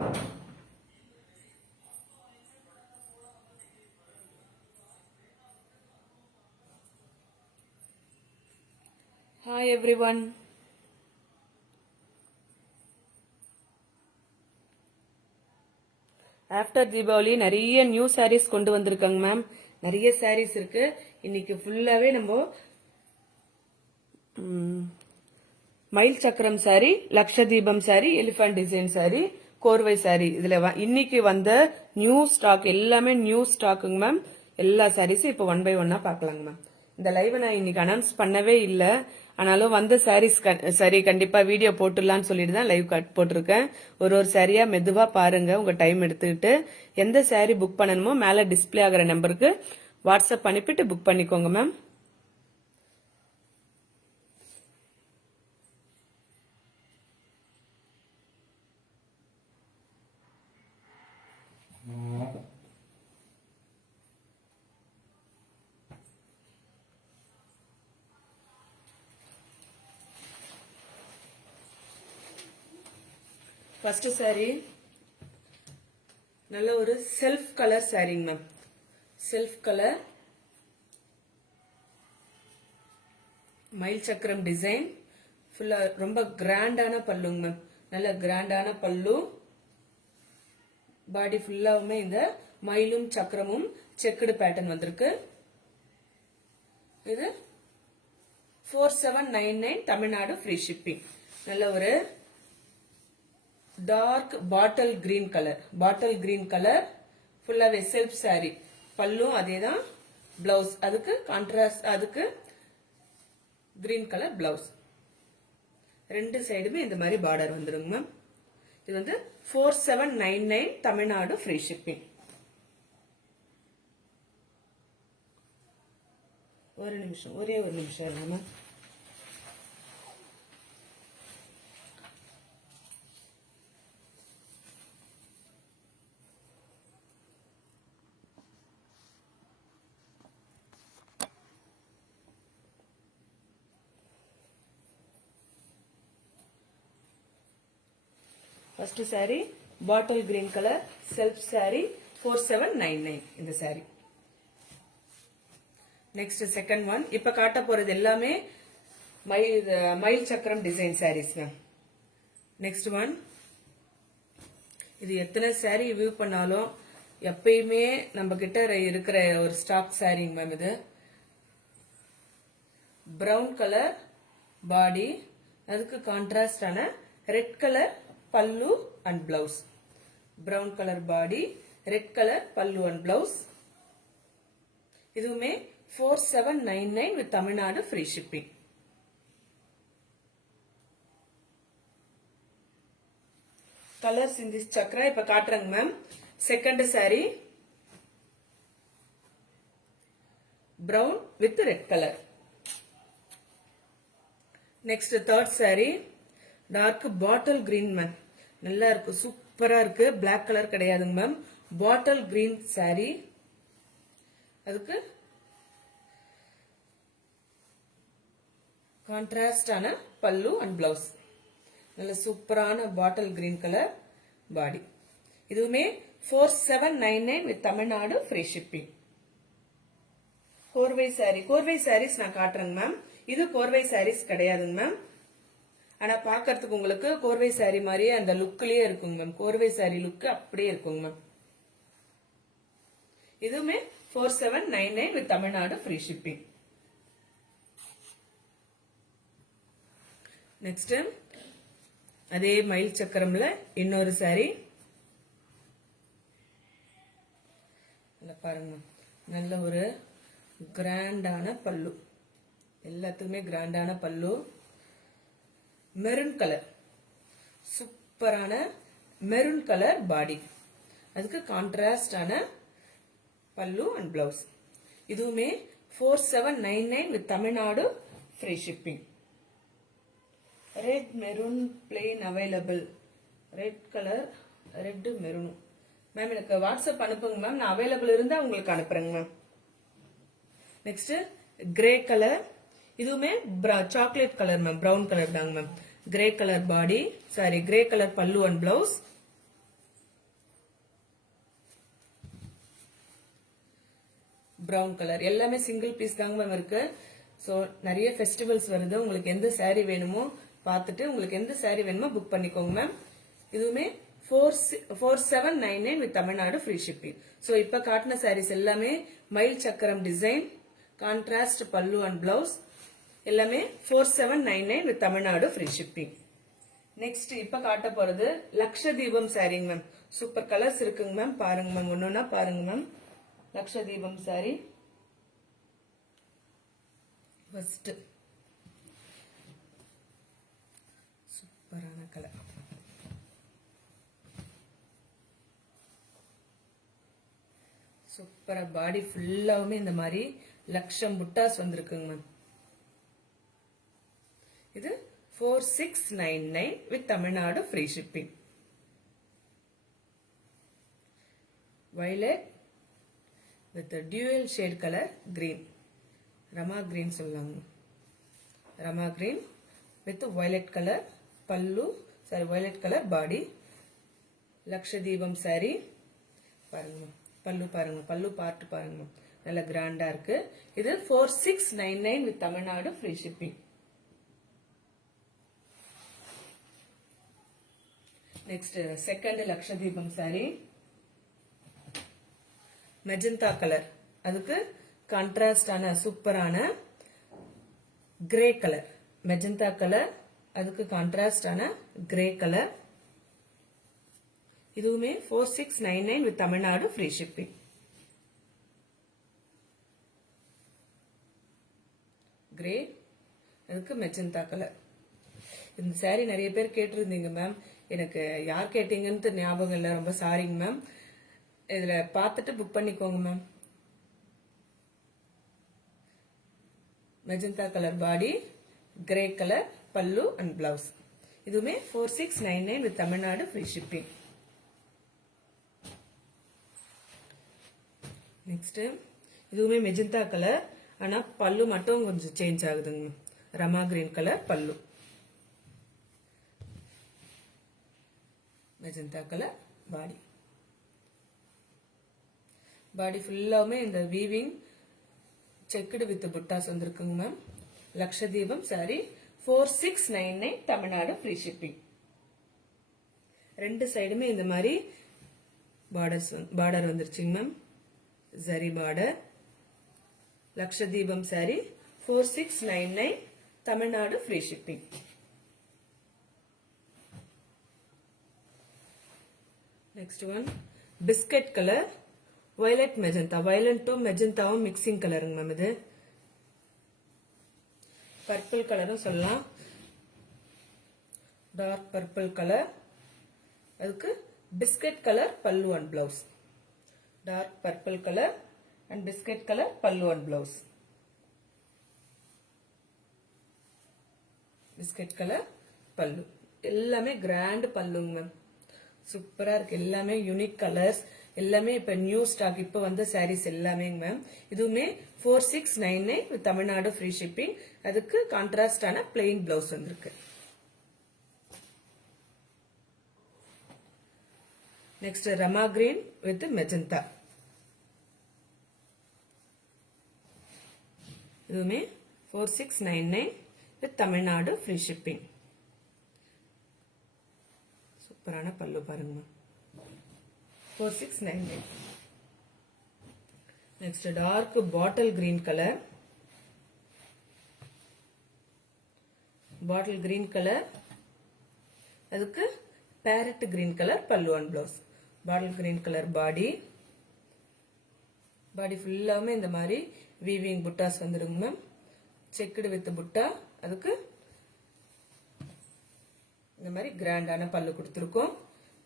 Hi everyone. After Deepavali நிறைய new saris கொண்டு வந்திருக்காங்க மேம். நிறைய சாரீஸ் இருக்கு. இன்னைக்கு ஃபுல்லாவே நம்ம மயில் சக்கரம் சாரி, லக்ஷதீபம் சாரி, எலிஃபண்ட் டிசைன் சாரி, கோர்வை சாரி, இதுல இன்னைக்கு வந்த நியூ ஸ்டாக் எல்லாமே நியூ ஸ்டாக்குங்க மேம். எல்லா சாரீஸும் இப்போ 1 by 1 பார்க்கலாங்க மேம். இந்த லைவ் நான் இன்னைக்கு அனௌன்ஸ் பண்ணவே இல்லை. ஆனாலும் வந்த சாரீஸ் சரி கண்டிப்பா வீடியோ போட்டுடலான்னு சொல்லிட்டு தான் லைவ் போட்டிருக்கேன். ஒரு சாரியா மெதுவா பாருங்க உங்க டைம் எடுத்துக்கிட்டு. எந்த சாரி புக் பண்ணணுமோ மேல டிஸ்பிளே ஆகிற நம்பருக்கு வாட்ஸ்அப் அனுப்பிட்டு புக் பண்ணிக்கோங்க மேம். ஃபர்ஸ்ட் சாரி நல்ல ஒரு செல்ஃப் கலர் சாரிங்க மேம். செல்ஃப் கலர் மயில் சக்கரம் டிசைன் ஃபுல்லா ரொம்ப கிராண்டான பல்லுங்க மேம். நல்ல கிராண்டான பல்லு. பாடி ஃபுல்லாவுமே இந்த மயிலும் சக்கரமும் செக்குடு பேட்டர்ன் வந்திருக்கு. இது 4799 தமிழ்நாடு ஃப்ரீ ஷிப்பிங். நல்ல ஒரு டார்க் பாட்டில் கிரீன் கலர் ஃபுல்லாவே செல்ஃப் சாரி. பல்லும் அதேதான், பிளவுஸ் அதுக்கு கான்ட்ராஸ்ட், அதுக்கு கிரீன் கலர் பிளவுஸ். ரெண்டு சைடுமே இந்த மாதிரி பார்டர் வந்துருங்க மேம். இது வந்து 4799 தமிழ்நாடு ஃப்ரீ ஷிப்பிங். ஒரே ஒரு நிமிஷம் மேம். ஃபர்ஸ்ட் சாரி பாட்டில் கிரீன் கலர் செல்ஃப் சாரி 4799 இந்த சாரி. Next second one. இப்ப காட்ட போறது எல்லாமே மயில் சக்கரம் design saris ma'am. Next one. இது எத்தனை சாரி வியூ பண்ணாலும் எப்பயுமே நம்ம கிட்ட இருக்கிற ஒரு ஸ்டாக் சாரிங்க மேம். இது பிரவுன் கலர் பாடி, அதுக்கு கான்ட்ராஸ்டான red colour pallu and blouse. Brown colour body, red colour pallu and blouse. இதுவுமே 4799 with Tamil Nadu free shipping. Colours in this சக்கரா இப்ப காட்டுறேங்க ma'am. Second sari brown with red colour. Next third sari dark bottle green ma'am. நல்லா இருக்கு, சூப்பரா இருக்கு. பிளாக் கலர் கிடையாதுங்க ma'am, bottle green sari. அதுக்கு கான்ட்ராஸ்டான பல்லு அண்ட் பிளவுஸ். நல்ல சூப்பரான பாட்டில் கிரீன் கலர் பாடி. இதுவுமே 4799 வித் தமிழ்நாடு ஃப்ரீ ஷிப்பிங். கோர்வை சாரீஸ் நான் காட்டுறேங்க மேம். இது கோர்வை சாரீஸ் கிடையாதுங்க மேம். ஆனா பாக்கிறதுக்கு உங்களுக்கு கோர்வை சாரி மாதிரியே அந்த லுக்லயே இருக்குங்க மேம். கோர்வை சாரி லுக் அப்படியே இருக்குங்க மேம். இதுவுமே 4799 with Tamil Nadu free shipping. Next அதே மயில் சக்கரம்ல இன்னொரு சாரி பாருங்க. நல்ல ஒரு கிராண்டான பல்லு, எல்லாத்துக்குமே கிராண்டான பல்லு. மெரூன் கலர், சூப்பரான மெரூன் கலர் பாடி, அதுக்கு கான்ட்ராஸ்டான பல்லு அண்ட் பிளவுஸ். இதுவுமே 4799 with Tamil Nadu free shipping. Red maroon plain available. Red colour, red maroon ma'am. எனக்கு வாட்ஸ்அப் அனுப்புங்க மேம், நான் அவைலபிள் இருந்தா உங்களுக்கு அனுப்புறேங்க மேம். Next grey colour. இதுவுமே chocolate colour ma'am, brown colour தாங்க ma'am. Grey colour body, sari grey colour pallu and blouse. Brown colour எல்லாமே single piece தாங்க மேம் இருக்கு. ஸோ நிறைய ஃபெஸ்டிவல்ஸ் வருது. உங்களுக்கு எந்த saree வேணுமோ பார்த்துட்டு உங்களுக்கு எந்த saree வேணுமோ புக் பண்ணிக்கோங்க மேம். இதுவுமே 4799 with Tamil Nadu free shipping. So இப்ப காட்டின சாரீஸ் எல்லாமே மயில் சக்கரம் டிசைன், கான்ட்ராஸ்ட் பல்லு அண்ட் பிளவுஸ், எல்லாமே 4799 with Tamil Nadu free shipping. Next இப்ப காட்ட போறது லக்ஷதீபம் சாரிங்க மேம். சூப்பர் கலர்ஸ் இருக்குங்க மேம். பாருங்க மேம், ஒன்னொன்னா பாருங்க மேம். லக்ஷதீபம் சாரி ஃபர்ஸ்ட் சூப்பரான கலர். சூப்பரா பாடி ஃபுல்லாவுமே இந்த மாதிரி லக்ஷம் புட்டாஸ் வந்திருக்குங்க மேம். இது 4699 with Tamil Nadu free shipping. Violet with a dual shade color green. Rama green சொல்லாங்க. Rama green with violet color pallu, sorry violet color body. லக்ஷதீபம் saree பாருங்க. பல்லு பாருங்க, பல்லு பார்ட் பாருங்க, நல்ல கிராண்டா இருக்கு. இது 4699 with Tamil Nadu free shipping. Next second லக்ஷதீபம் சாரி மெஜந்தா கலர், அதுக்கு கான்ட்ராஸ்டான சூப்பரான கிரே கலர். மெஜந்தா கலர், அதுக்கு கான்ட்ராஸ்டான கிரே கலர். இதுவுமே 4699 with Tamil Nadu free shipping. Grey, அதுக்கு மெஜந்தா கலர். இந்த சாரி நிறைய பேர் கேட்டிருந்தீங்க மேம். எனக்கு யார் கேட்டீங்கன்னு ஞாபகம் இல்லை, ரொம்ப சாரிங்க மேம். இதுல பார்த்துட்டு புக் பண்ணிக்கோங்க ma'am. Magenta colour body, grey colour pallu and blouse. இதுவுமே 4699 with Tamil Nadu free shipping. Next இதுவுமே மெஜந்தா கலர், ஆனா பல்லு மட்டும் கொஞ்சம் சேஞ்ச் ஆகுதுங்க. ரமா green colour pallu, magenta colour body. Body ஃபுல்லாவுமே இந்த வீவிங் செக்குடு வித் புட்டாஸ் வந்திருக்குங்க மேம். லக்ஷதீபம் சாரி 4699 தமிழ்நாடு ஃப்ரீ ஷிப்பிங். ரெண்டு சைடுமே இந்த மாதிரி பார்டர் வந்துருச்சுங்க மேம். ஜரி பார்டர். லக்ஷதீபம் sari 4699 Tamil Nadu free shipping. Next one biscuit color, violet magenta. Violet to magenta mixing color ma'am. இது purple கலரும் சொல்லலாம். டார்க் பர்பிள் கலர், அதுக்கு biscuit colour pallu and blouse. Dark purple colour and biscuit colour pallu and blouse. Biscuit colour pallu, எல்லாமே grand பல்லுங்க ma'am. சூப்பரா இருக்கு. எல்லாமே unique colours, எல்லாமே இப்ப நியூ ஸ்டாக் இப்ப வந்த சாரீஸ் எல்லாமே மேம். இதுவுமே 4699 வித் தமிழ்நாடு ஃப்ரீ ஷிப்பிங். அதுக்கு கான்ட்ராஸ்டான பிளெயின் பிளவுஸ் வந்திருக்கு. நெக்ஸ்ட் ரமா கிரீன் வித் மெஜந்தா. இதுவுமே 4699 வித் தமிழ்நாடு ஃப்ரீ ஷிப்பிங். சூப்பரான பல்லு பாருங்க. 4699. Next dark bottle green colour. Bottle green colour, அதுக்கு parrot green colour pallu and blouse. Bottle green colour body. Body ஃபுல்லாமே இந்த மாதிரி வீவிங் புட்டாஸ் வந்துருங்க மேம். செக்குடு வித் புட்டா, அதுக்கு இந்த மாதிரி கிராண்டான பல்லு கொடுத்திருக்கோம்.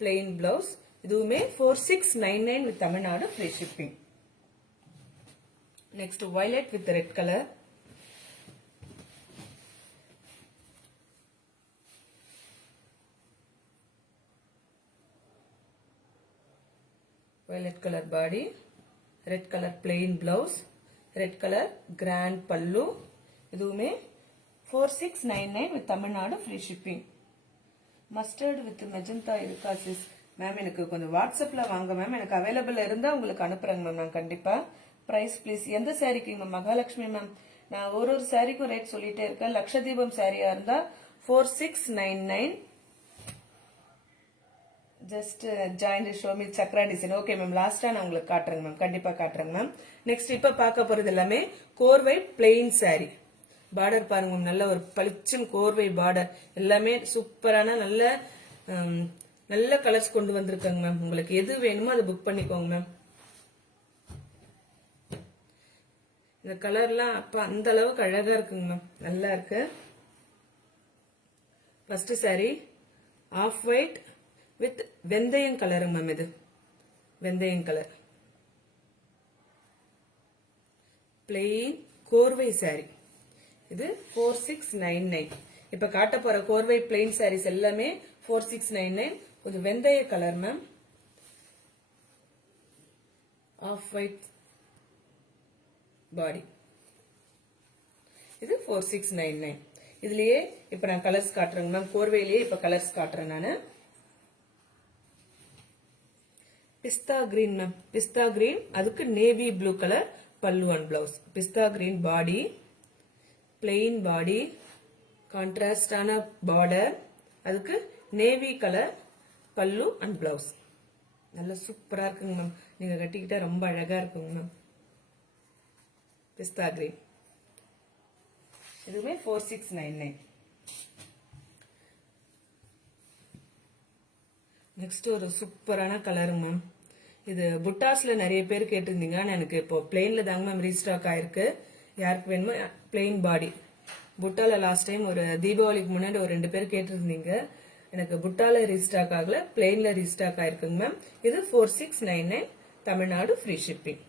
Plain blouse. இதுவுமே 4699 with Tamil Nadu free shipping. Next violet with red colour. violet color body, red color plain blouse, red color grand pallu. இதுவுமே 4699 with Tamil Nadu free shipping. mustard with magenta இருக்கா சிஸ்? மேம் எனக்கு கொஞ்சம் வாட்ஸ்அப்ல வாங்க மேம். எனக்கு அவைலபிள் இருந்தா உங்களுக்கு அனுப்புறேங்க மேம். நான் கண்டிப்பா பிரைஸ் ப்ளீஸ். எந்த சாரிக்கு மேம்? மகாலட்சுமி மேம். நான் ஒரு சாரிக்கும் ரேட் சொல்லிட்டே இருக்கேன். லக்ஷதீபம் சாரியா இருந்தா 4699. Just join show me Chakra design. Okay ma'am, லாஸ்டா நான் உங்களுக்கு காட்டுறேங்க மேம், கண்டிப்பா காட்டுறேங்க மேம். நெக்ஸ்ட் இப்ப பார்க்க போறது எல்லாமே கோர்வை பிளெயின் சாரி. பார்டர் பாருங்க மேம், நல்ல ஒரு பளிச்சும் கோர்வை பார்டர், எல்லாமே சூப்பரான நல்ல நல்ல கலர்ஸ் கொண்டு வந்திருக்காங்க மேம். உங்களுக்கு எது வேணுமோ அதை புக் பண்ணிக்கோங்க மேம். இந்த கலர்லாம் அப்ப அந்த அளவுக்கு அழகா இருக்குங்க மேம், நல்லா இருக்கு. First sari off white with வெந்தயம் கலருங்க மேம். இது வெந்தயம் கலர் பிளெயின் கோர்வை சாரி. இது 4699. இப்ப காட்ட போற கோர்வை பிளெயின் சாரீஸ் எல்லாமே 4699. கொஞ்சம் வெந்தய colour ma'am, off white body. இது 4699. இதுலயே இப்ப நான் கலர்ஸ் காட்டுறேங்க மேம். கோர்வையிலேயே இப்ப கலர்ஸ் காட்டுறேன் நானு. பிஸ்தா கிரீன் மேம், பிஸ்தா கிரீன், அதுக்கு navy blue colour pallu and blouse. பிஸ்தா கிரீன் பாடி, பிளெயின் பாடி, கான்ட்ராஸ்டான பார்டர், அதுக்கு navy colour pallu and blouse. நல்ல சூப்பரா இருக்குங்க மேம், நீங்க கட்டிக்கிட்டா ரொம்ப அழகா இருக்குங்க மேம். பிஸ்தா கிரீன், இதுவுமே 4699. நெக்ஸ்ட் ஒரு சூப்பரான கலருங்க மேம். இது புட்டாஸ்ல நிறைய பேர் கேட்டிருந்தீங்க, எனக்கு இப்போ பிளெயின்ல தாங்க மேம் ரீஸ்டாக் ஆயிருக்கு. யாருக்கு வேணுமோ பிளெயின் பாடி. புட்டால லாஸ்ட் டைம் ஒரு தீபாவளிக்கு முன்னாடி ஒரு 2 பேர் கேட்டிருந்தீங்க. எனக்கு புட்டால ரீஸ்டாக் ஆகல, பிளெயின்ல ரீஸ்டாக் ஆயிருக்குங்க மேம். இது 4699, Tamil Nadu free shipping.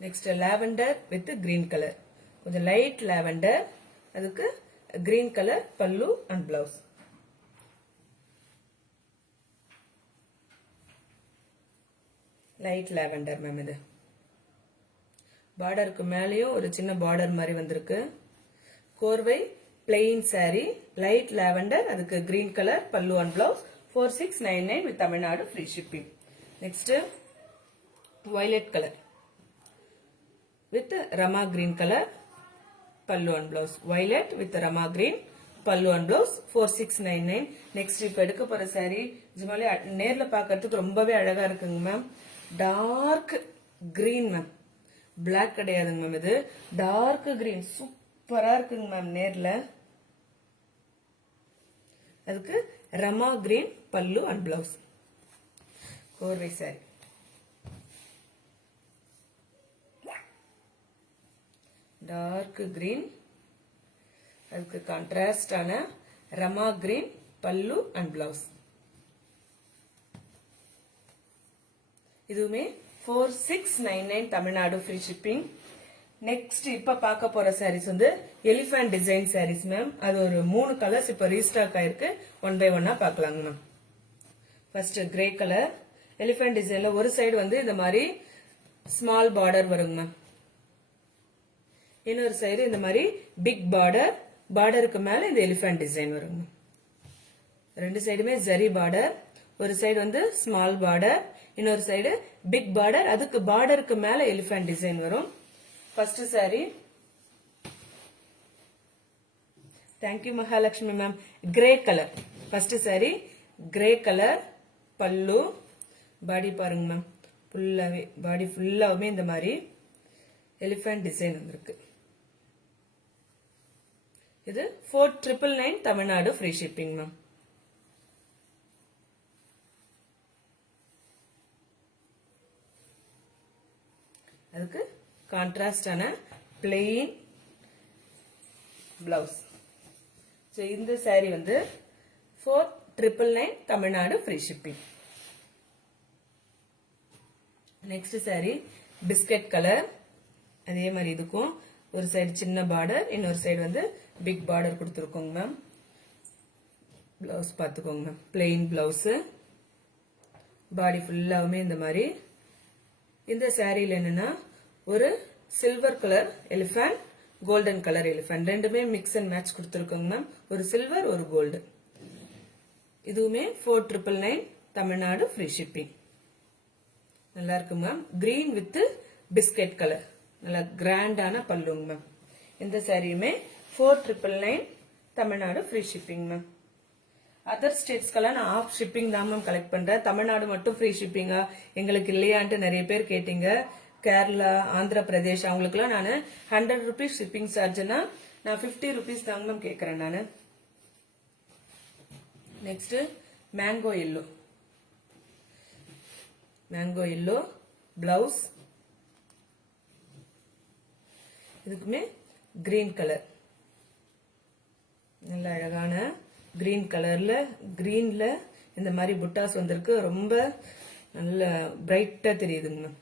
Next lavender with green colour, கொஞ்சம் லைட் லாவெண்டர், அதுக்கு green colour pallu and blouse. Light lavender ma'am. இது பார்டருக்கு மேலேயும் ஒரு சின்ன பார்டர் மாதிரி வந்திருக்கு. கோர்வை பிளெயின் சாரி, லைட் லாவெண்டர், அதுக்கு green colour pallu and blouse. 4699 with Tamil Nadu free shipping. Next violet colour with ரமா green colour pallu and blouse. Violet with ரமா green pallu and blouse 4699. Next இப்ப எடுக்க போற சாரி நிஜமாலே நேர்ல பாக்கிறதுக்கு ரொம்பவே அழகா இருக்குங்க ma'am. Dark green ma'am, black கிடையாதுங்க மேம். இது டார்க் கிரீன் சூப்பரா இருக்குங்க மேம் நேர்ல. அதுக்கு ரமா கிரீன் பல்லு அண்ட் பிளவுஸ். கோர்வை சாரி. டார்க் கிரீன், அதுக்கு கான்ட்ராஸ்டான ரமா கிரீன் பல்லு அண்ட் பிளவுஸ். இதுவுமே 4699 தமிழ்நாடு ஃப்ரீ ஷிப்பிங். நெக்ஸ்ட் இப்ப பார்க்க போற சாரீஸ் வந்து எலிஃபண்ட் டிசைன் சாரீஸ் மேம். அது ஒரு 3 கலர்ஸ் இப்ப ரீஸ்டாக் ஆயிருக்கு. ஒன் பை ஒன்னா பாக்கலாங்க ma'am. First grey colour elephant டிசைன்ல ஒரு சைடு வந்து இந்த மாதிரி ஸ்மால் பார்டர் வருங்க மேம். இன்னொரு சைடு இந்த மாதிரி பிக் பார்டர், பார்டருக்கு மேல இந்த எலிஃபண்ட் டிசைன் வருங்க. ரெண்டு சைடுமே ஜரி பார்டர், ஒரு சைடு வந்து ஸ்மால் பார்டர், இன்னொரு சைடு பிக் பார்டர், அதுக்கு பார்டருக்கு மேல எலிஃபண்ட் டிசைன் வரும். First sorry. Thank you Mahalakshmi ma'am. Grey colour first sorry, grey colour பல்லு. பாடி பாருங்க மேம், ஃபுல்லாவே பாடி ஃபுல்லாவுமே இந்த மாதிரி எலிஃபண்ட் டிசைன் வந்திருக்கு. இது 4999 தமிழ்நாடு ஃப்ரீ ஷிப்பிங் மேம். அதுக்கு கான்ட்ராஸ்டான பிளெயின் பிளவுஸ். இந்த சாரி வந்து 4999 Tamil Nadu free shipping. Next sorry biscuit colour. அதே மாதிரி இதுக்கும் ஒரு சைடு சின்ன பார்டர், இன்னொரு சைடு வந்து பிக் பார்டர் கொடுத்துருக்கோங்க மேம். பிளவுஸ் பார்த்துக்கோங்க மேம், பிளெயின் பிளவுஸ். பாடி ஃபுல்லாவுமே இந்த மாதிரி. இந்த சாரியில் என்னன்னா ஒரு silver colour elephant, golden colour elephant, ரெண்டுமே மிக்ஸ் அண்ட் மேட்ச் கொடுத்துருக்கோங்க மேம். ஒரு சில்வர் ஒரு கோல்டு. இதுவுமே 4999 தமிழ்நாடு ஃப்ரீ ஷிப்பிங். நல்லா இருக்கு ma'am. Green with biscuit colour, நல்லா கிராண்டான பல்லுங்க மேம். இந்த சாரியுமே 4999 Tamil Nadu free shipping ma'am. Other ஸ்டேட்ஸ்க்கெல்லாம் நான் ஆஃப் ஷிப்பிங் தான் மேம் கலெக்ட் பண்றேன். தமிழ்நாடு மட்டும் ஃப்ரீ ஷிப்பிங்கா எங்களுக்கு இல்லையான்ட்டு நிறைய பேர் கேட்டீங்க. கேரளா, ஆந்திர பிரதேஷ் அவங்களுக்குலாம் நான் 100 ருபீஸ் ஷிப்பிங் சார்ஜ்னா நான் 50 ருபீஸ் தாங்க மேம் கேட்கறேன் நான். Next mango yellow, mango yellow blouse, இதுக்குமே கிரீன் கலர், நல்ல அழகான கிரீன் கலர்ல கிரீன்ல இந்த மாதிரி புட்டாஸ் வந்திருக்கு. ரொம்ப நல்ல பிரைட்டா தெரியுதுங்க மேம்.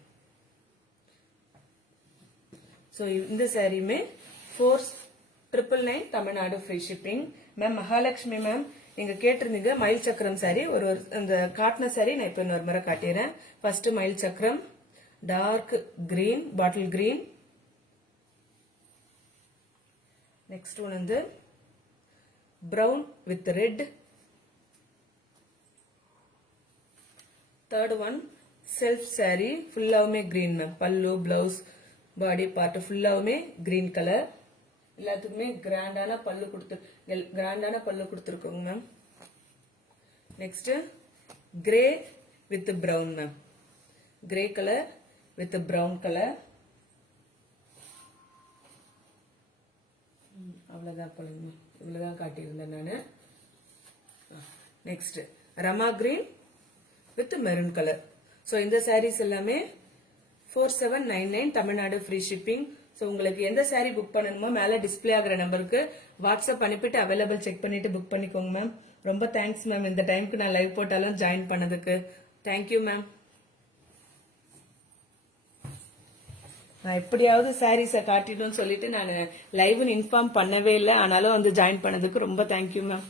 ஸோ இந்த சாரியுமே 4999 Tamil Nadu free shipping ma'am. Mahalakshmi ma'am நீங்க கேட்டிருந்தீங்க மயில் சக்கரம் சாரி. ஒரு இந்த காட்டின சாரி நான் இப்ப இன்னொரு முறை காட்டிடுறேன். ஃபர்ஸ்ட் மயில் சக்கரம் dark green, bottle green. Next one வந்து brown with red. Third one self saree fullavume green ma'am. Pallu, blouse, body part fullavume green color. எல்லாத்துக்குமே கிராண்டான பல்லு கொடுத்துருக்கோங்க ma'am. Next grey with brown ma'am. Grey colour with brown colour. அவ்வளவுதான் பல்லுங்க ma'am. இவ்வளவுதான் காட்டியிருந்தேன் நானு. Next ரமா green with maroon colour. So இந்த சாரீஸ் எல்லாமே 4799 தமிழ்நாடு ஃப்ரீ ஷிப்பிங். ஸோ உங்களுக்கு எந்த சாரீ புக் பண்ணணுமோ மேல டிஸ்பிளே ஆகிற நம்பருக்கு வாட்ஸ்அப் அனுப்பிட்டு அவைலபிள் செக் பண்ணிட்டு புக் பண்ணிக்கோங்க மேம். ரொம்ப தேங்க்ஸ் மேம், இந்த டைமுக்கு நான் லைவ் போட்டாலும் ஜாயின் பண்ணதுக்கு. Thank you ma'am. நான் எப்படியாவது சாரீஸை காட்டிடும் சொல்லிட்டு நான் லைவ்னு இன்ஃபார்ம் பண்ணவே இல்லை, ஆனாலும் வந்து ஜாயின் பண்ணதுக்கு ரொம்ப தேங்க்யூ மேம்.